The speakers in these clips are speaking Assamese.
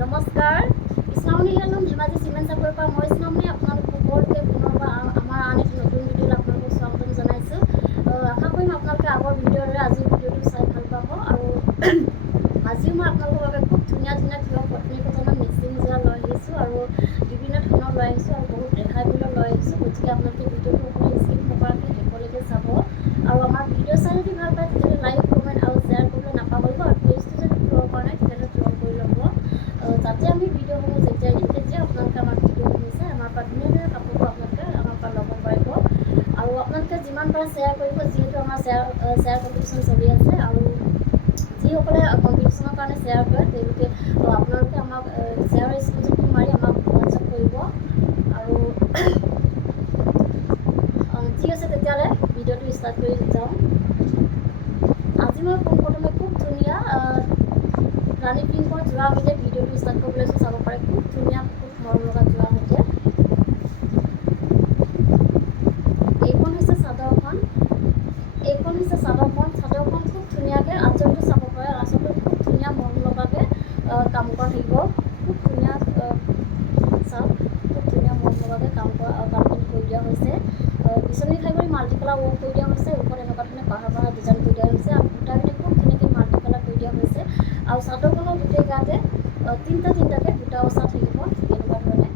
নমস্কাৰ, ইছলামী আলম ধেমাজি চিমেণ্ট চাপৰিৰ পৰা মই ইছলামী আপোনালোক সকলোকে পুনৰবাৰ আমাৰ আন এক নতুন ভিডিঅ'লৈ আপোনালোকক স্বাগতম জনাইছোঁ। আশা কৰিম আপোনালোকে আগৰ ভিডিঅ'ৰে আজিৰ ভিডিঅ'টো চাই ভাল পাব। আৰু আজিও মই আপোনালোকৰ বাবে খুব ধুনীয়া ধুনীয়া প্ৰিয় পত্নী কটনৰ মিচিং যোৰা লৈ আহিছোঁ আৰু বিভিন্ন ধৰণৰ লৈ আহিছোঁ আৰু বহুত ৰেহাই মূল্য লৈ আহিছোঁ। গতিকে আপোনালোকে ভিডিঅ'টো অকণমান স্কিপ নকৰাকৈ শেষলৈকে চাব। আৰু আমাৰ ভিডিঅ' চাই যদি ভাল পায় তেতিয়াহ'লে লাইক কমেণ্ট আৰু শ্বেয়াৰ কৰিবলৈ নাপাহৰিব। আৰু পেজটো যদি ফ'ল' কৰা নাই তেতিয়াহ'লে ফ'ল' কৰি ল'ব, যাতে আমি ভিডিঅ'সমূহ যেতিয়া দিম তেতিয়া আপোনালোকে আমাৰ ভিডিঅ'সমূহ চাই আমাৰ পৰা ধুনীয়া ধুনীয়া কাপোৰবোৰ আপোনালোকে আমাৰ পৰা ল'ব পাৰিব। আৰু আপোনালোকে যিমান পাৰে শ্বেয়াৰ কৰিব, যিহেতু আমাৰ শ্বেয়াৰ কম্পিটিশ্যন চলি আছে। আৰু যিসকলে কম্পিটিশ্যনৰ কাৰণে শ্বেয়াৰ কৰে তেওঁলোকে আপোনালোকে আমাক শ্বেয়াৰ স্ক্ৰীনশ্বটটো মাৰি আমাক হোৱাটছআপ কৰিব। আৰু ঠিক আছে, তেতিয়াহ'লে ভিডিঅ'টো ষ্টাৰ্ট কৰি যাওঁ। আজি মই পোনপ্ৰথমে খুব ধুনীয়া ৰাণী পিংকৰ যোৰাৰ সৈতে ভিডিঅ'টো ষ্টাৰ্ট কৰিবলৈ লৈছোঁ। চাব পাৰে খুব ধুনীয়া, খুব মৰম লগা যোৰাৰ সৈতে। এইখন হৈছে চাদৰখন। চাদৰখন খুব ধুনীয়াকৈ আঁচলটো চাব পাৰে। আঁচলটো খুব ধুনীয়া মৰম লগাকৈ কাম কৰা থাকিব। খুব ধুনীয়া চাওক, খুব ধুনীয়া মৰম লগাকৈ কামখিনি কৰি দিয়া হৈছে। বিচনী খাই মাল্টি কালাৰ ৱৰ্ক কৰি দিয়া হৈছে। ওপৰত এনেকুৱা ধৰণে পাহাৰ ডিজাইন কৰি দিয়া হৈছে আৰু বুটাখিনি খুব ধুনীয়াকৈ মাল্টি কালাৰ কৰি দিয়া হৈছে। আৰু চাদৰখনৰ গোটেই গাতে তিনিটাকৈ বুটা বচা থাকিব এনেকুৱা ধৰণে।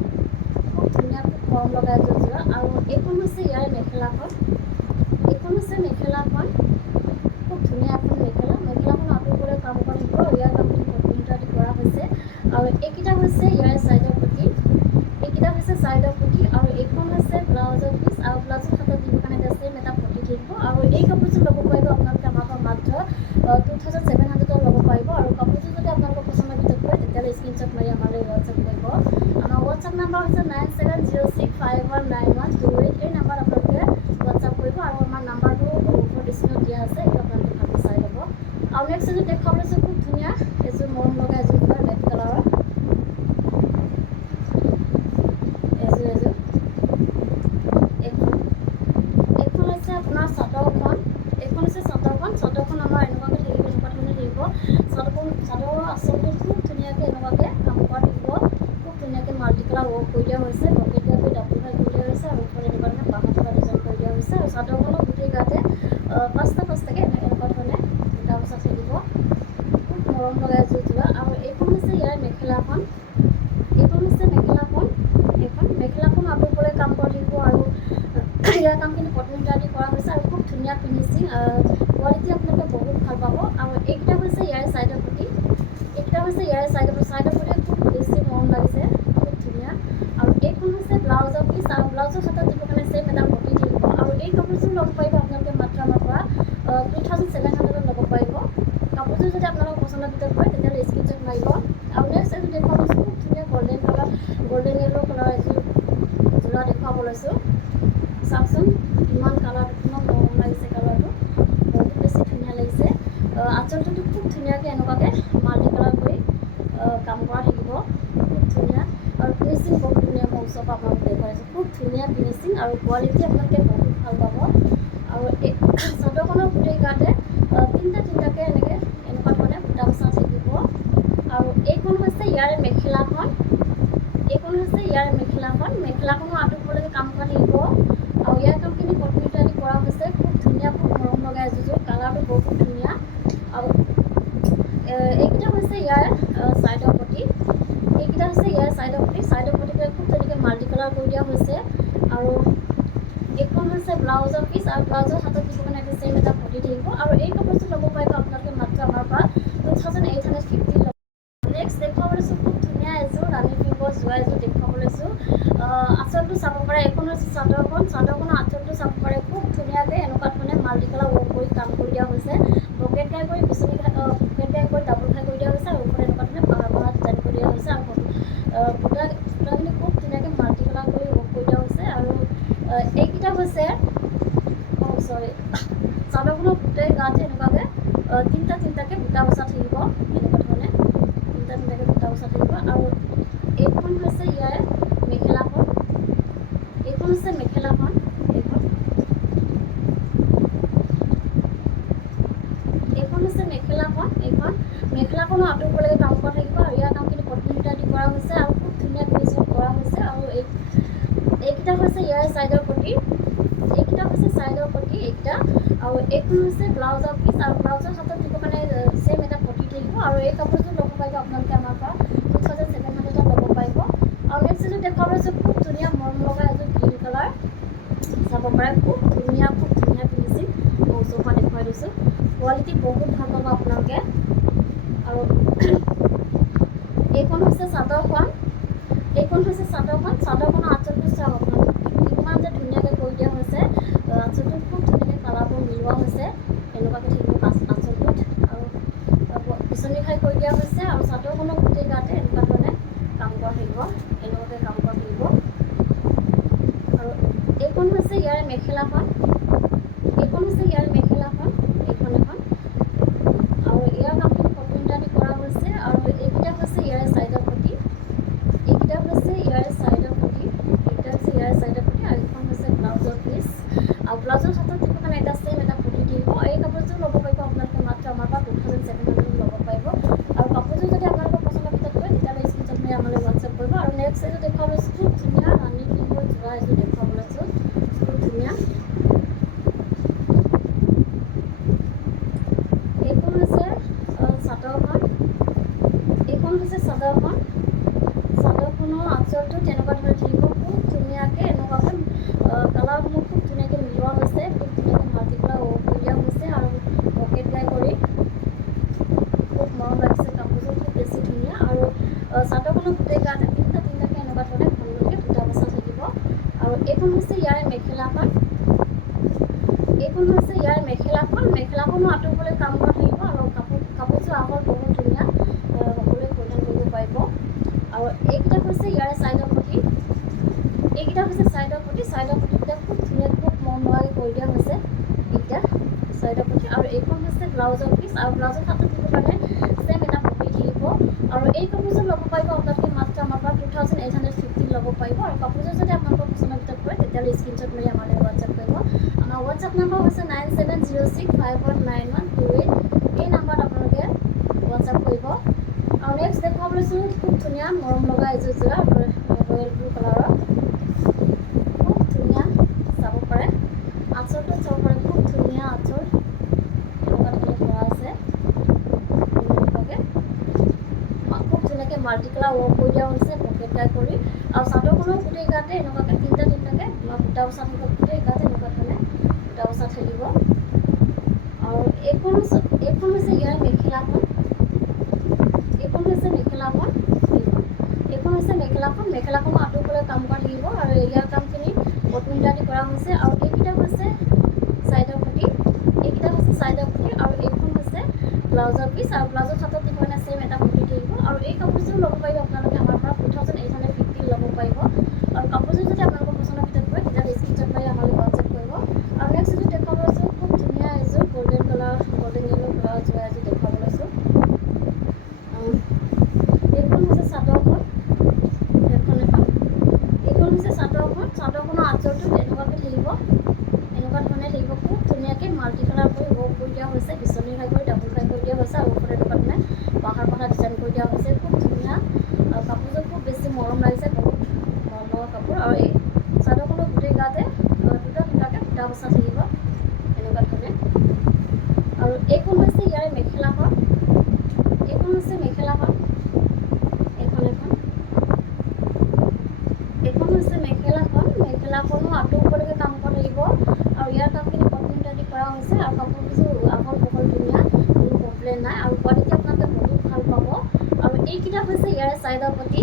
খুব ধুনীয়া, খুব মৰম লগা এযোৰ যোৰা। আৰু এইখন হৈছে ইয়াৰ মেখেলাখন। খুব ধুনীয়া এখন মেখেলাখন আঁতৰিবলৈ কাম কৰা থাকিব। ইয়াৰ কামখিনি কম্পিউটাৰ দি কৰা হৈছে। আৰু এইকেইটা হৈছে ইয়াৰ চাইডৰ পটি। আৰু এইখন হৈছে ব্লাউজৰ পিচ। আৰু ব্লাউজৰ হাতত দিবৰ কাৰণে ছেম এটা পটি থাকিব। আৰু এই কাপোৰযোৰ ল'ব পাৰিব আপোনালোকে আমাৰ পৰা মাত্ৰ 2700 ল'ব পাৰিব। আৰু কাপোৰযোৰ যদি আপোনালোকৰ পচন্দৰ ভিতৰত পৰে তেতিয়াহ'লে স্ক্ৰীনশ্বট মাৰি আমালৈ হোৱাটছআপ কৰিব। আমাৰ হোৱাটছআপ নাম্বাৰ হৈছে 9706519128। এই নাম্বাৰত আপোনালোকে হোৱাটছআপ কৰিব। আৰু আমাৰ নাম্বাৰটো ওপৰত স্ক্ৰীনত দিয়া আছে, এইটো আপোনালোকে ভালকৈ চাই ল'ব। আৰু নেক্সট এযোৰ দেখুৱাব লৈছোঁ খুব ধুনীয়া এযোৰ মৰম লগা এযোৰ ৰেড কালাৰৰ। এইখন হৈছে আপোনাৰ চাদৰখন। চাদৰখন আমাৰ এনেকুৱাকৈ থাকিব, এনেকুৱা ধৰণে থাকিব। চাদৰৰ আঁচলটো খুব ধুনীয়াকৈ এনেকুৱাকৈ কাম কৰা থাকিব। খুব ধুনীয়াকৈ মাল্টি কালাৰ ৱৰ্ক কৰি দিয়া হৈছে, বকেটীয়াকৈ ডাবুল ভাই কৰি দিয়া হৈছে। আৰু ওপৰত এনেকুৱা ধৰণে পাহাৰ ডিজাইন কৰি দিয়া হৈছে। আৰু চাদৰখনৰ গোটেই গাতে পাঁচটাকৈ এনেকুৱা ধৰণে বুটা বচা থাকিব। খুব মৰম লগা এযোৰ যোৰা। আৰু এইখন হৈছে ইয়াৰ মেখেলাখন। মেখেলাখন আঁতৰিবলৈ কাম কৰা থাকিব। আৰু ইয়াৰ কামখিনি কটন সূতা দি কৰা হৈছে। আৰু খুব ধুনীয়া ফিনিচিং, কোৱালিটি আপোনালোকে বহুত ভাল পাব। আৰু এইকেইটা হৈছে ইয়াৰ চাইডৰ পটি। চাইডৰ পটি খুব বেছি মৰম লাগিছে, খুব ধুনীয়া। আৰু এইখন হৈছে ব্লাউজৰ পিচ। আৰু ব্লাউজৰ হাতত দিবৰ কাৰণে ছেম এটা পটি থাকিব। আৰু এই কাপোৰযোৰ ল'ব পাৰিব আপোনালোকে মাত্ৰ আমাৰ পৰা 2700 ল'ব পাৰিব। কাপোৰযোৰ যদি আপোনালোকৰ পচন্দৰ ভিতৰত পৰে তেতিয়াহ'লে স্ক্ৰীনশ্বট মাৰিব। আৰু নেক্সট এযোৰ দেখুৱাব লৈছোঁ খুব ধুনীয়া গল্ডেন য়েল্ল' কালাৰ এযোৰ যোৰা দেখুৱাব লৈছোঁ। চাওকচোন ইমান কালাৰটো, কিমান মৰম লাগিছে কালাৰটো, বহুত বেছি ধুনীয়া লাগিছে। আঁচলটোতো খুব ধুনীয়াকৈ এনেকুৱাকৈ মাল্টি কালাৰ কৰি কাম কৰা থাকিব, খুব ধুনীয়া। আৰু ফিনিচিং বহুত ধুনীয়া, মই ওচৰৰ পৰা আপোনালোকক দেখুৱাইছোঁ। খুব ধুনীয়া ফিনিচিং আৰু কোৱালিটি আপোনালোকে বহুত ভাল পাব। আৰু এই চাদৰখনৰ গোটেই গাতে তিনিটাকৈ এনেকুৱা ধৰণে বুটা বচা থাকিব। আৰু এইখন হৈছে ইয়াৰ মেখেলাখন। মেখেলাখনো আঁতৰিবলৈকে কাম কৰা থাকিব। আৰু ইয়াৰ কামখিনি কটন সূতা দি কৰা হৈছে। খুব ধুনীয়া, খুব মৰম লগা এযোৰ কালাৰটো বহুত ধুনীয়া। আৰু এইকেইটা হৈছে ইয়াৰ চাইডৰ পটি। চাইডৰ পটিকে খুব তেনেকৈ মাল্টি কালাৰ কৰি দিয়া হৈছে। আৰু এইখন হৈছে ব্লাউজৰ পিচ। আৰু ব্লাউজৰ হাতত দিবৰ কাৰণে ছেম এটা পটি থাকিব। আৰু এই কাপোৰযোৰ ল'ব পাৰিব আপোনালোকে মাত্ৰ আমাৰ পৰা 2850 ল'ব। নেক্সট দেখুৱাব লৈছোঁ খুব ধুনীয়া এযোৰ ৰাণী পিংকৰ যোৰা এযোৰ দেখুৱাব লৈছোঁ। আঁচলটো চাব পাৰে। এইখন হৈছে চাদৰখনৰ আঁচলটো চাব পাৰে। খুব ধুনীয়াকৈ এনেকুৱা ধৰণে মাল্টি কালাৰ ৱৰ্ক কৰি কাম কৰি দিয়া হৈছে। বকেটীয়া কৰি ডাবুল খাই কৰি দিয়া হৈছে। আৰু ওপৰত এনেকুৱা ধৰণে পাহাৰ ডিজাইন কৰি দিয়া হৈছে। আৰু বুটাখিনি খুব ধুনীয়াকৈ মাল্টি কালাৰ কৰি ৱৰ্ক কৰি দিয়া হৈছে। আৰু এইকেইটা হৈছে চাদৰখনৰ গোটেই গাতে এনেকুৱাকৈ তিনিটাকৈ বুটা বচা থাকিব, এনেকুৱা ধৰণে তিনিটাকৈ বুটা বচা থাকিব। আৰু এইখন হৈছে ইয়াৰ মেখেলাখন। এইখন হৈছে মেখেলাখনো আঁতৰিবলৈকে কাম কৰা থাকিব। আৰু ইয়াৰ কামখিনি কটন সূতা দি আৰু এইখন হৈছে ব্লাউজৰ পিচ আৰু ব্লাউজৰ হাতত দিব কাৰণে ছেম এটা পটি থাকিব আৰু এই কাপোৰযোৰ ল'ব পাৰিব আপোনালোকে আমাৰ পৰা 2700 ল'ব পাৰিব। আৰু নেক্সট এযোৰ দেখুৱাব লৈছোঁ খুব ধুনীয়া মৰম লগা এযোৰ গ্ৰীণ কালাৰ চাব পাৰে, খুব ধুনীয়া ফিনিচিং। মই ওচৰৰ পৰা দেখুৱাই দিছোঁ, কোৱালিটি বহুত ভাল পাব আপোনালোকে। আৰু এইখন হৈছে চাদৰখন, চাদৰখনৰ আঁচলটো চাওক আপোনালোকে কিমান যে ধুনীয়াকৈ কৰি দিয়া হৈছে। আঁচলটো খুব ধুনীয়াকৈ কালাৰবোৰ মিলোৱা হৈছে, এনেকুৱাকৈ থাকিব আঁচলটোত আৰু বিচনী খাই কৰি দিয়া হৈছে। আৰু চাদৰখনৰ গোটেই গাতে এনেকুৱা ধৰণে কাম কৰা থাকিব, এনেকুৱাকৈ কাম কৰা থাকিব। আৰু এইখন হৈছে ইয়াৰ মেখেলাখন, এইখন এখন আৰু ইয়াৰ কামখিনি কটন দি কৰা হৈছে। আৰু এইকেইটা হৈছে ইয়াৰ চাইডৰ পটি, আৰু এইখন হৈছে ব্লাউজৰ পিচ। আৰু ব্লাউজৰ হাতত দিব কাৰণে এটা ছেম এটা পটি থাকিব। এই কাপোৰযোৰ ল'ব পাৰিব আপোনালোকে মাত্ৰ আমাৰ পৰা 2700 ল'ব পাৰিব। আৰু কাপোৰযোৰ যদি আপোনালোকৰ পচন্দৰ ভিতৰত হয় তেতিয়াহ'লে স্ক্ৰীনশ্বট মাৰি আমালৈ হোৱাটছএপ কৰিব। আৰু নেক্সট এযোৰ দেখুৱাব লৈছোঁ, খুব ধুনীয়া ৰাণী পিংকৰ যোৰা এযোৰ দেখুৱাব লৈছোঁ, খুব ধুনীয়া। এইখন হৈছে চাদৰখন, চাদৰখনৰ আঁচলটো তেনেকুৱা ধৰণে থাকিব, খুব ধুনীয়াকৈ এনেকুৱাকৈ কালাৰসমূহ খুব ধুনীয়াকৈ মিলোৱা হৈছে, খুব ধুনীয়াকৈ মাল্টি কালাৰ ৱৰ্ক কৰি দিয়া হৈছে আৰু পকেট গাই কৰি খুব মৰম লাগিছে। কাপোৰযোৰ খুব বেছি ধুনীয়া। আৰু চাদৰখনৰ গোটেই গাতে তিনিটাকৈ এনেকুৱা ধৰণে ভালকৈ বুটা বচা থাকিব। আৰু এইখন হৈছে ইয়াৰ মেখেলাখনো আঁতৰিবলৈ কাম কৰা থাকিব। আৰু কাপোৰযোৰ আহল বহুত ধুনীয়া, সকলোৱে পৰিধান কৰিব পাৰিব। আৰু এইকেইটা হৈছে ইয়াৰ চাইডৰ পটি, চাইডৰ পটিকেইটা খুব ধুনীয়াকৈ খুব মৰম লগাকৈ কৰি দিয়া হৈছে, এইকেইটা চাইডৰ পটি। আৰু এইখন হৈছে ব্লাউজৰ পিচ, আৰু ব্লাউজৰ হাতত দিব কাৰণে ছেম এটা পটি থাকিব। আৰু এই কাপোৰযোৰ ল'ব পাৰিব আপোনালোকে মাত্ৰ আমাৰ পৰা 2850 ল'ব পাৰিব। আৰু কাপোৰযোৰ যদি আপোনালোকৰ পচন্দৰ ভিতৰত পৰে তেতিয়াহ'লে স্ক্ৰীনশ্বট মাৰি আমালৈ হোৱাটছএপ কৰিব। আমাৰ হোৱাটছএপ নম্বৰ হৈছে 9706519128। এই নাম্বাৰত আপোনালোকে হোৱাটছএপ কৰিব। আৰু নেক্সট দেখুৱাব লৈছোঁ খুব ধুনীয়া মৰম লগা এযোৰ যোৰা ৰয়েল ব্লু কালাৰৰ, খুব ধুনীয়া চাব পাৰে। আঁচলটো চাব পাৰে, খুব ধুনীয়া আঁচল এনেকুৱা ধৰণে কৰা আছে, খুব ধুনীয়াকৈ মাল্টি কালাৰ ৱৰ্ক কৰি দিয়া হৈছে পকেট গাই কৰি। আৰু চাদৰখনৰ গোটেই গাতে এনেকুৱাকৈ তিনিটাকৈ বুটা বচা থাকিব, গোটেই গাতে এনেকুৱা ধৰণে বুটা বচা থাকিব। আৰু এইখন হৈছে ইয়াৰ মেখেলাখন, মেখেলাখনো আঁতৰিবলৈ কাম কৰা থাকিব। আৰু ইয়াৰ কামখিনি কটন দি কৰা হৈছে। আৰু এইকেইটা হৈছে চাইডৰ পটি, আৰু এইখন হৈছে ব্লাউজৰ পিচ। আৰু ব্লাউজৰ হাতত দিব কাৰণে ছেম এটা পটি থাকিব। আৰু এই কাপোৰযোৰ ল'ব পাৰিব আপোনালোকে আমাৰ পৰা 2850 ল'ব পাৰিব। আৰু কাপোৰযোৰ যদি আপোনালোকৰ পচন্দৰ ভিতৰত পৰে তেতিয়াহ'লে স্ক্ৰীনশ্বট মাৰি আমালৈ হোৱাটছএপ কৰিব। আৰু নেক্সট এযোৰ দেখুৱাব লৈছোঁ, খুব ধুনীয়া এযোৰ গল্ডেন য়েল্ল' কালাৰৰ যোৰা এযোৰ দেখুৱাব লৈছোঁ। এইখন হৈছে চাদৰখন, চাদৰখনৰ আঁচলটো এনেকুৱাকৈ থাকিব, এনেকুৱা ধৰণে থাকিব, খুব ধুনীয়াকৈ মাল্টি কালাৰ কৰি ৱৰ্ক কৰি দিয়া হৈছে, বিচনী খাই কৰি ডাবুল খাই কৰি দিয়া হৈছে। আৰু ওপৰত এনেকুৱা ধৰণে পাহাৰ ডিজাইন কৰি দিয়া হৈছে, খুব ধুনীয়া। আৰু কাপোৰযোৰ খুব বেছি মৰম লাগিছে, বহুত মৰম লগা কাপোৰ। আৰু এই চাদৰখনৰ গোটেই গাতে দুটাকৈ বুটা বচা থাকিব, এনেকুৱা ধৰণে। আৰু এইখন হৈছে ইয়াৰ মেখেলাখন, মেখেলাখনো আঁতৰিবলৈকে কাম কৰা থাকিব। আৰু ইয়াৰ কামখিনি কটন দি কৰা হৈছে। আৰু কাপোৰযোৰ আহল বহল ধুনীয়া, কোনো কমপ্লেইন নাই। আৰু কোৱালিটি আপোনালোকে বহুত ভাল পাব। আৰু এইকেইটা হৈছে ইয়াৰ চাইডৰ পটি,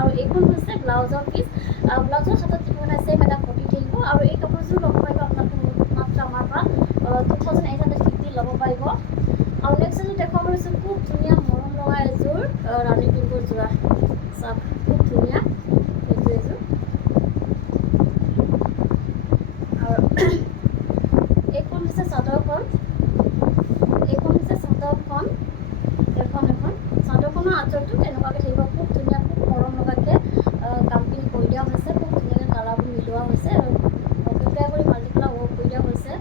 আৰু এইখন হৈছে ব্লাউজৰ পিচ। ব্লাউজৰ হাতত দিব কাৰণে ছেম এটা পটি থাকিব। আৰু এই কাপোৰযোৰ ল'ব পাৰিব আপোনালোকে মাত্ৰ আমাৰ পৰা 2850 ল'ব পাৰিব। আৰু নেক্সট এযোৰ দেখুৱাব লৈছোঁ, খুব ধুনীয়া মৰম লগা এযোৰ ৰাণী পিংকৰ যোৰা চাওক, খুব ধুনীয়া এযোৰ। আৰু এইখন হৈছে চাদৰখন, চাদৰখনৰ আঁচলটো তেনেকুৱাকৈ থাকিব, খুব ধুনীয়া, খুব মৰম লগাকৈ কামখিনি কৰি দিয়া হৈছে, খুব ধুনীয়াকৈ কালাৰবোৰ মিলোৱা হৈছে। আৰু পকেট কৰি মাল্টি কালাৰ ৱৰ্ক কৰি দিয়া হৈছে।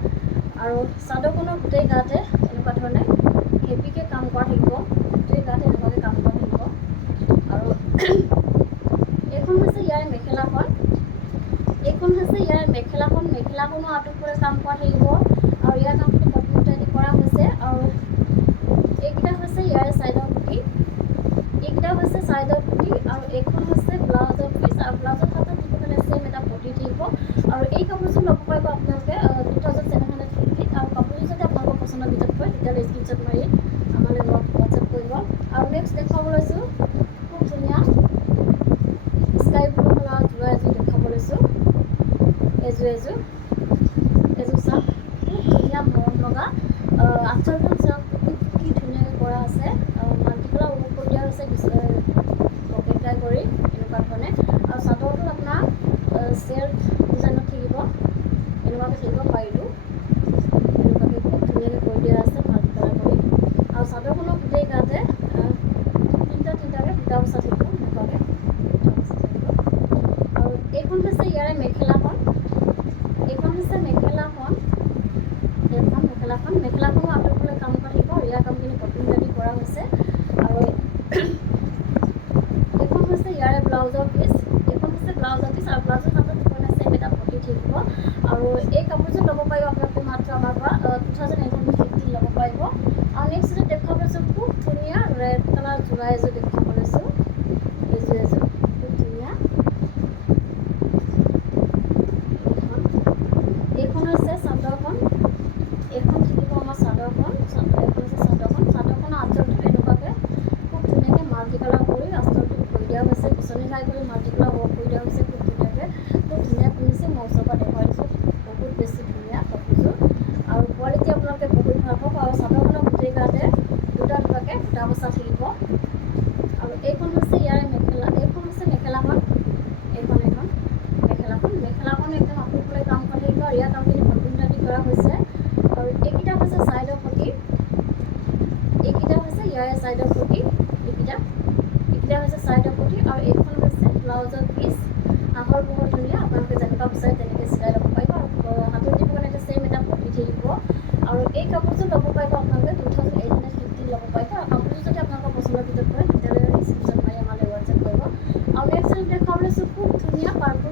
আৰু চাদৰখনৰ গোটেই গাতে এনেকুৱা ধৰণে হেভিকৈ কাম কৰা থাকিব, গোটেই গাতে এনেকুৱাকৈ কাম কৰা থাকিব। আৰু এইখন হৈছে ইয়াৰ মেখেলাখন, মেখেলাখনো আঁতৰিবলৈ কাম কৰা থাকিব আৰু ইয়াৰ কামখিনি কমপ্লিট কৰা হৈছে। আৰু এইকেইটা হৈছে ইয়াৰে ছাইডৰ পুটি, এইকেইটা হৈছে ছাইডৰ পুটি আৰু এইখন হৈছে ব্লাউজৰ পিচ আৰু ব্লাউজৰ হাতত দিব কাৰণে ছেম এটা পটি থাকিব। আৰু এই কাপোৰযোৰ ল'ব পাৰিব আপোনালোকে 2750 আৰু কাপোৰযোৰ যদি আপোনালোকৰ পচন্দৰ ভিতৰত হয় তেতিয়াহ'লে স্ক্ৰীনশ্বট মাৰি আমালৈ হোৱাটছআপ কৰিব। আৰু নেক্সট দেখুৱাব লৈছোঁ খুব ধুনীয়া স্কাই ব্লু কালাৰৰ যোৰা এযোৰ দেখাব লৈছোঁ। এযোৰ চাওক খুব ধুনীয়া মৰম লগা আঁচলখন চাওক কি ধুনীয়াকৈ কৰা আছে। মাল্টি কালাৰ ৱৰ্ক কৰি দিয়া হৈছে পকেট টাই কৰি এনেকুৱা ধৰণে। আৰু চাদৰটোত আপোনাৰ চেল্ফ ডিজাইনত থাকিব, এনেকুৱাকৈ থাকিব পাৰিলোঁ এনেকুৱাকৈ খুব ধুনীয়াকৈ কৰি দিয়া আছে মাল্টি কালাৰ কৰি। আৰু চাদৰখনৰ গোটেই গাতে তিনিটাকৈ দুটা বচা থাকিব এনেকুৱাকৈ আৰু এইখন হৈছে ইয়াৰে মেখেলাখন, এইখন হৈছে মেখেলাখনো আঁতৰফালে কাম কৰা থাকিব আৰু ইয়াৰ কামখিনি কটন ৰেডি কৰা হৈছে। আৰু এইখন হৈছে ইয়াৰে ব্লাউজৰ পিচ, আৰু ব্লাউজৰ হাতত দুখন আছে এটা পটি থাকিব। আৰু এই কাপোৰযোৰ ল'ব পাৰিব আপোনালোকে মাত্ৰ আমাৰ পৰা 2850 ল'ব পাৰিব। আৰু নেক্সট এযোৰ দেখুৱাব লৈছোঁ খুব ধুনীয়া ৰেড কালাৰ যোৰা এযোৰ দেখুৱাব লৈছোঁ। এযোৰ খুব ধুনীয়া, এইখন হৈছে চাদৰখন, এইখন থাকিব আমাৰ চাদৰখন, এইখন হৈছে চাদৰখনৰ আঁচলটো এনেকুৱাকৈ খুব ধুনীয়াকৈ মাল্টি কালাৰ কৰি আঁচলটো কৰি দিয়া হৈছে, পিছনি ঘাই কৰি মাল্টি কালাৰ ৱৰ্ক কৰি দিয়া হৈছে খুব ধুনীয়া ফিনিচিং। মই ওচৰৰ পৰা দেখুৱাই দিছোঁ, বহুত বেছি ধুনীয়া কাপোৰযোৰ আৰু কোৱালিটি আপোনালোকে বহুত ভাল পাব। আৰু চাদৰখনৰ গোটেই গাতে দুটাকৈ বুটা বচা থাকিব। আৰু এইখন হৈছে ইয়াৰে এইখন হৈছে মেখেলাখন, মেখেলাখন একদম আঁতৰফালে কাম কৰা থাকিব আৰু ইয়াৰ কামখিনি কমপ্লিট কৰা হৈছে। আৰু এইকেইটা হৈছে ছাইডৰ পটি, এইকেইটা হৈছে ইয়াৰে ছাইডৰ পটি, এইকেইটা হৈছে ছাইডৰ পটি। আৰু এইখন হৈছে ব্লাউজৰ পিচ, আহল বহুত ধুনীয়া, আপোনালোকে যেনেকুৱা বিচাৰে তেনেকৈ চিলাই ল'ব পাৰিব। আৰু হাতত দিব কাৰণে ছেইম এটা পটি থাকিব। আৰু এই কাপোৰযোৰ ল'ব পাৰিব আপোনালোকে 2850 ল'ব পাৰিব। আৰু কাপোৰযোৰ যদি আপোনালোকৰ পচন্দৰ ভিতৰত হয় তেতিয়াহ'লে স্ক্ৰীনশ্বট মাৰি আমালৈ হোৱাটছআপ কৰিব। আৰু নেক্সট দেখাব লৈছোঁ খুব ধুনীয়া পাৰ্পল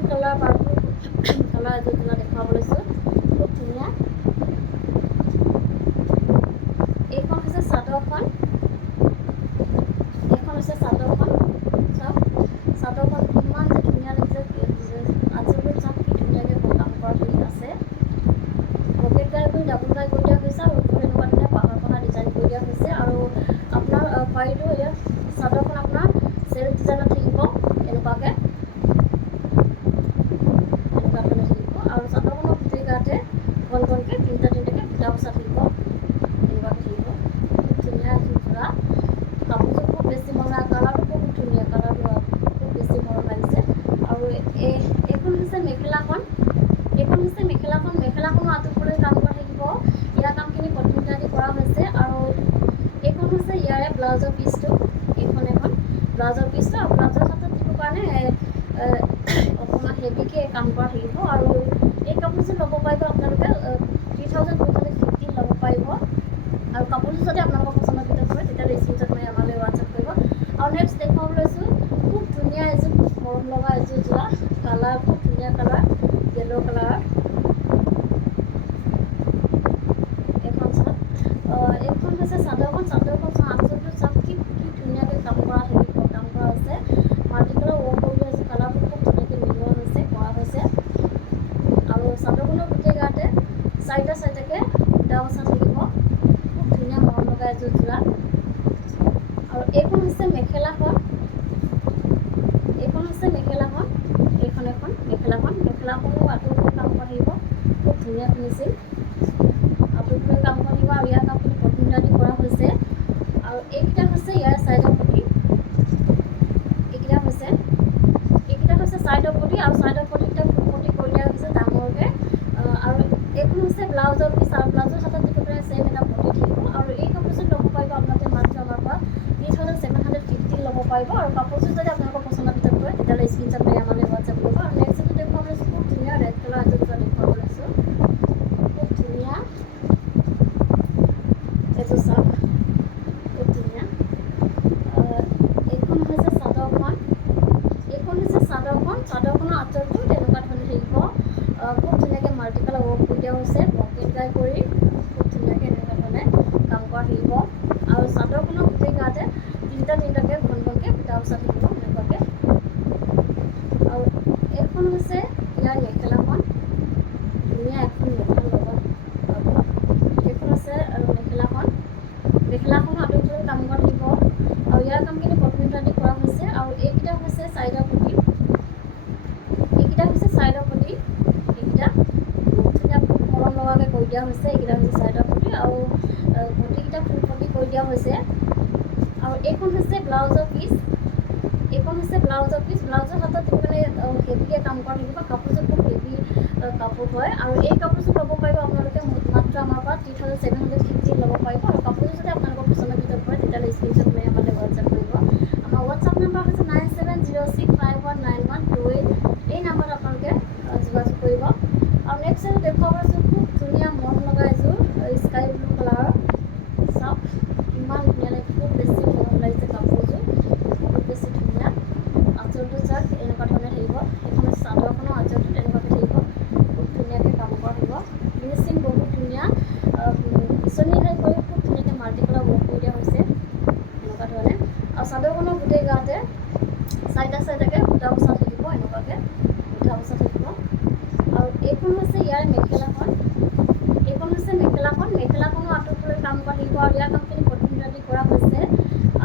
কালাৰ এযোৰ দেখাব লৈছোঁ খুব ধুনীয়া। এইখন হৈছে চাদৰখন, চাওক চাদৰখন কিমান যে ধুনীয়া লাগিছে, আঁচলবোৰ চাওক কি ধুনীয়াকৈ কাম কৰা আছে। পকেট গাই কৰি ডাবুল গাই কৰি দিয়া হৈছে আৰু ওপৰত এনেকুৱা ধুনীয়া পাহাৰ ডিজাইন কৰি দিয়া হৈছে। আৰু আপোনাৰ পাৰিটো ইয়াত চাদৰখন আপোনাৰ চেল্ফ ডিজাইনত থাকিব এনেকুৱা ধৰণে থাকিব। আৰু চাদৰখনৰ গোটেই গাতে ঘনকৈ তিনিটাকৈ বুটা বচা থাকিব, এনেকুৱাকৈ থাকিব। খুব ধুনীয়া যোৰা, কাপোৰযোৰ খুব বেছি মৰম, কালাৰটো বহুত ধুনীয়া, কালাৰটো খুব বেছি মৰম লাগিছে। আৰু এইখন হৈছে মেখেলাখনো আঁতৰফালে কাম কৰা থাকিব, ইয়াৰ কামখিনি কমপ্লিট কৰা হৈছে। আৰু এইখন হৈছে ইয়াৰে ব্লাউজৰ পিচটো, এখন ব্লাউজৰ পিচটো আৰু ব্লাউজৰ হাতত দিব কাৰণে অকণমান হেভিকৈ কাম কৰা থাকিব। আৰু এই কাপোৰযোৰ ল'ব পাৰিব আপোনালোকে 3250 ল'ব পাৰিব। আৰু কাপোৰযোৰ যদি আপোনালোকৰ পচন্দৰ ভিতৰত হয় তেতিয়াহ'লে স্ক্ৰীনশ্বট মাৰি আমালৈ হোৱাটছআপ কৰিব। আৰু নেক্সট দেখুৱাব লৈছোঁ খুব ধুনীয়া এযোৰ খুব মৰম লগা এযোৰ যোৰা, কালাৰ খুব ধুনীয়া কালাৰ, য়েল্ল' কালাৰ। এইখন হৈছে চাদৰখন আঁচলটো চাওক কি ধুনীয়াকৈ কাম কৰা হৈছে, মাল্টি কালাৰ ৱৰ্ক কৰি দিয়া হৈছে, কালাৰবোৰ খুব ধুনীয়াকৈ মিলোৱা কৰা হৈছে। আৰু চাদৰখনৰ গোটেই গাতে চাৰিটাকৈ বুটা বচা থাকিব, খুব ধুনীয়া মৰম লগা এযোৰ যোৰা। আৰু এইখন হৈছে মেখেলাখনো আঁতৰফালে কাম কৰা থাকিব, খুব ধুনীয়া ফিনিচিং, আঁতৰফালে কাম কৰা থাকিব। আৰু ইয়াৰ কামখিনি কটন কৰা হৈছে। আৰু এইকেইটা হৈছে ইয়াৰ ছাইডৰ পটি, এইকেইটা হৈছে ছাইডৰ পটি। আৰু ছাইডৰ পটিকেইটা পটি কৰি দিয়া হৈছে ডাঙৰকৈ। আৰু এইখন হৈছে ব্লাউজৰ পিচ, আৰু ব্লাউজৰ হাতত দিব কাৰণে ছেইম এটা পটি থাকিব। আৰু এই কাপোৰযোৰ ল'ব পাৰিব আপোনালোকে মাত্ৰ আমাৰ পৰা 3750 ল'ব পাৰিব। আৰু কাপোৰযোৰ যদি আপোনালোকৰ পচন্দৰ ভিতৰত হয় তেতিয়াহ'লে স্ক্ৰীনশ্বট মাৰি আমালৈ হোৱাটছআপ কৰিব। আৰু নেক্সট এযোৰ দেখুৱাব লৈছোঁ খুব ধুনীয়া ৰেড কালাৰ এযোৰ দেখুৱাব লৈছোঁ, খুব ধুনীয়া এযোৰ চাওক, খুব ধুনীয়া। এইখন হৈছে চাদৰখনৰ আঁচলটো তেনেকুৱা ধৰণে থাকিব। খুব ধুনীয়াকৈ মাল্টি কালাৰ ৱৰ্ক কৰি দিয়া হৈছে, পকেট গাই কৰি খুব ধুনীয়াকৈ এনেকুৱা ধৰণে কাম কৰা থাকিব। আৰু চাদৰখনৰ গোটেই গাতে তিনিটাকৈ ঘন ঘনকৈ বুটা বচা থাকিব এনেকুৱাকৈ। আৰু এইখন হৈছে ইয়াৰ মেখেলাখন, ধুনীয়া এখন মেখেলাৰ লগত পাব। এইখন আছে আৰু মেখেলাখনো আঁতৰি কাম কৰা থাকিব। আৰু ইয়াৰ কামখিনি কটন আদি কৰা হৈছে। আৰু এইকেইটা হৈছে চাইডৰ পটি, এইকেইটা খুব ধুনীয়া খুব মৰম লগাকৈ কৰি দিয়া হৈছে। এইকেইটা হৈছে চাইডৰ পটি আৰু পটিকেইটা ফুল পটি কৰি দিয়া হৈছে। আৰু এইখন হৈছে ব্লাউজৰ পিচ, ব্লাউজৰ হাতত মানে হেভিকৈ কাম কৰা থাকিব। কাপোৰযোৰ খুব হেভি কাপোৰ হয়। আৰু এই কাপোৰযোৰ ল'ব পাৰিব আপোনালোকে মাত্ৰ আমাৰ পৰা 3750 ল'ব পাৰিব। আৰু কাপোৰযোৰ যদি আপোনালোকৰ পচন্দৰ ভিতৰত পৰে তেতিয়াহ'লে স্ক্ৰীনশ্বট মাৰি আমালৈ হোৱাটছআপ কৰিব। আমাৰ হোৱাটছআপ নাম্বাৰ হৈছে 9706519128। এই নাম্বাৰত আপোনালোকে যোগাযোগ কৰিব। আৰু নেক্সট এযোৰ দেখুৱাব আছোঁ, খুব ধুনীয়া মৰম লগা এযোৰ স্কাই ব্লু কালাৰৰ। চাওক ইমান ধুনীয়া লাগে, খুব বেছি মৰম লাগিছে কাপোৰযোৰ, খুব বেছি ধুনীয়া। আঁচলটো চাওক এনেকুৱা ধৰণে থাকিব। এইখন চাদৰখনৰ আঁচলটো তেনেকুৱাকৈ থাকিব, খুব ধুনীয়াকৈ কাম কৰা থাকিব। ফিনিচিং বহুত ধুনীয়া, বিচনী ঠাই কৰি খুব ধুনীয়াকৈ মাল্টি কালাৰ ৱৰ্ক কৰি দিয়া হৈছে এনেকুৱা ধৰণে। আৰু চাদৰখনৰ গোটেই গাতে চাইডাকৈ বুটা বচা থাকিব, এনেকুৱাকৈ বুটা বচা থাকিব। আৰু এইখন হৈছে ইয়াৰ মেখেলাখনো আঁতৰলৈ কাম কৰা থাকিব। আৰু ইয়াৰ কামখিনি কটন আদি কৰা হৈছে।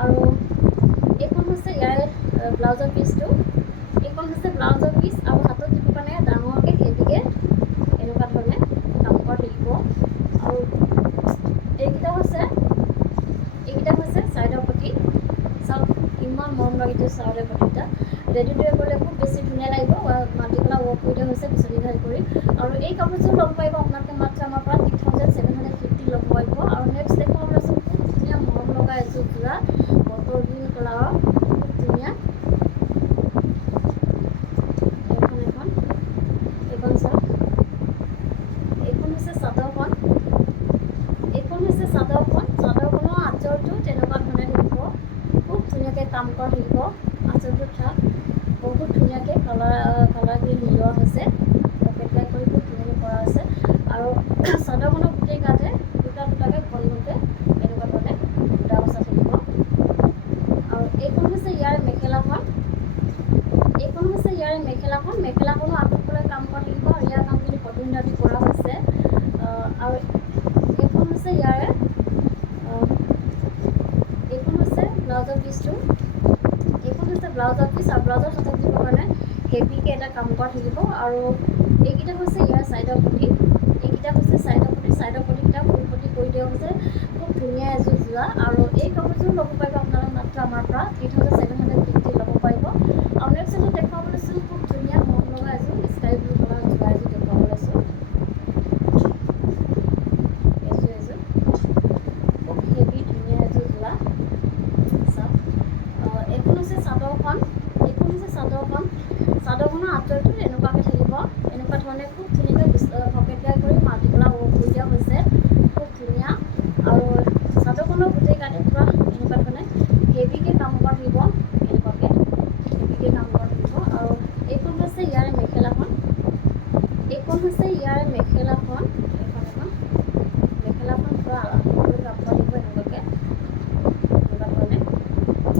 আৰু এইখন হৈছে ইয়াৰ ব্লাউজৰ পিচটো, আৰু হাতত দিব কাৰণে ডাঙৰকৈ হেভিকৈ এনেকুৱা ধৰণে কাম কৰা থাকিব। আৰু এইকেইটা হৈছে চাইডৰ পটি। চাওক ইমান মৰম লাগিছে চাইডৰ পটিকেইটা, ৰেডি টু ৱেৰ কৰিলে খুব বেছি ধুনীয়া লাগিব। মাল্টি কালাৰ ৱৰ্ক কৰি দিয়া হৈছে বিচনী ঘাই কৰি। আৰু এই কাপোৰযোৰ ল'ব পাৰিব আপোনালোকে মাত্ৰ আমাৰ পৰা 3750 ল'ব পাৰিব। আৰু নেক্সট দেখুৱাব লৈছোঁ খুব ধুনীয়া মৰম লগা এযোৰ যোৰা বটল গ্ৰীণ কালাৰৰ, খুব ধুনীয়া। এইখন চাওক, এইখন হৈছে চাদৰখনৰ আঁচলটো তেনেকুৱা ধৰণে থাকিব, খুব ধুনীয়াকৈ কাম কৰা থাকিব। আঁচলটো চাওক বহুত ধুনীয়াকৈ কালাৰখিনি মিলোৱা হৈছে, পকেট গাই কৰি খুব ধুনীয়াকৈ কৰা হৈছে। আৰু চাদৰখনৰ গোটেই গাতে দুটাকৈ ঘন ঘনকৈ এনেকুৱা ধৰণে বুটা বচা থাকিব। আৰু এইখন হৈছে ইয়াৰ মেখেলাখনো আঁতৰলৈ কাম কৰা থাকিব। আৰু ইয়াৰ কামখিনি কটন আদি কৰা হৈছে। আৰু এইখন হৈছে ব্লাউজৰ পিচটো, আৰু ব্লাউজৰ হাতত দিবৰ কাৰণে হেভিকৈ এটা কাম কৰা থাকিব। আৰু এইকেইটা হৈছে ইয়াৰ চাইডৰ পটি, চাইডৰ পটিকেইটা ফুল পটি কৰি দিয়া হৈছে, খুব ধুনীয়া এযোৰ যোৰা। আৰু এই কাপোৰযোৰ ল'ব পাৰিব আপোনালোকে মাত্ৰ আমাৰ পৰা 3750 ল'ব পাৰিব। আৰু নেক্সট এযোৰ দেখুৱাব লৈছোঁ, খুব ধুনীয়া মৰম লগা এযোৰ স্কাই ব্লু কালাৰৰ যোৰা এযোৰ দেখুৱাব লৈছোঁ। এযোৰ খুব হেভি ধুনীয়া এযোৰ যোৰা। চাওক এইখন হৈছে চাদৰখনৰ আঁচলটো এনেকুৱাকৈ থাকিব, এনেকুৱা ধৰণে খুব ধুনীয়াকৈ পকেট গাই কৰি মাল্টি কালাৰ ৱৰ্ক কৰি দিয়া হৈছে, খুব ধুনীয়া। আৰু চাদৰখনৰ গোটেই গাতে পূৰা এনেকুৱা ধৰণে হেভিকৈ কাম কৰা থাকিব, এনেকুৱাকৈ হেভিকৈ কাম কৰা থাকিব। আৰু এইখন হৈছে ইয়াৰ মেখেলাখন, মেখেলাখন পূৰা আৰামকৈ কাম কৰা থাকিব এনেকুৱা ধৰণে।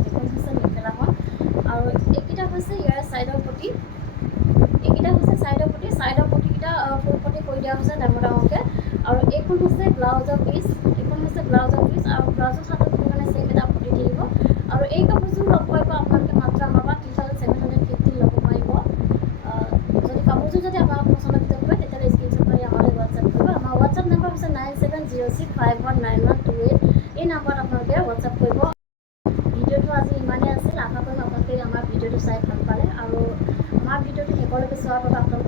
এইখন হৈছে মেখেলাখন। আৰু এইকেইটা হৈছে ইয়াৰ চাইডৰ পটি, চাইডৰ পটিকেইটা ফুল পটি কৰি দিয়া হৈছে ডাঙৰকৈ। আৰু এইখন হৈছে ব্লাউজৰ পিচ, আৰু ব্লাউজৰ হাতত মানে ছেম এটা পটি থাকিব। আৰু এই কাপোৰযোৰ ল'ব পাৰিব আপোনালোকে মাত্ৰ আমাৰ পৰা 3750 ল'ব পাৰিব। যদি কাপোৰযোৰ আপোনালোকৰ পচন্দৰ ভিতৰত হয় তেতিয়াহ'লে স্ক্ৰীনশ্বট মাৰি আমালৈ হোৱাটছআপ কৰিব। আমাৰ হোৱাটছআপ নাম্বাৰ হৈছে 9706519128। এই নাম্বাৰত আপোনালোকে হোৱাটছআপ কৰিব। ভিডিঅ'টো আজি ইমানেই আছিল, আশা কৰিম আপোনালোকে আমাৰ ভিডিঅ'টো চাই ভাল পালে। আৰু আমাৰ ভিডিঅ'টো শেষলৈকে চোৱাৰ বাবে আপোনালোক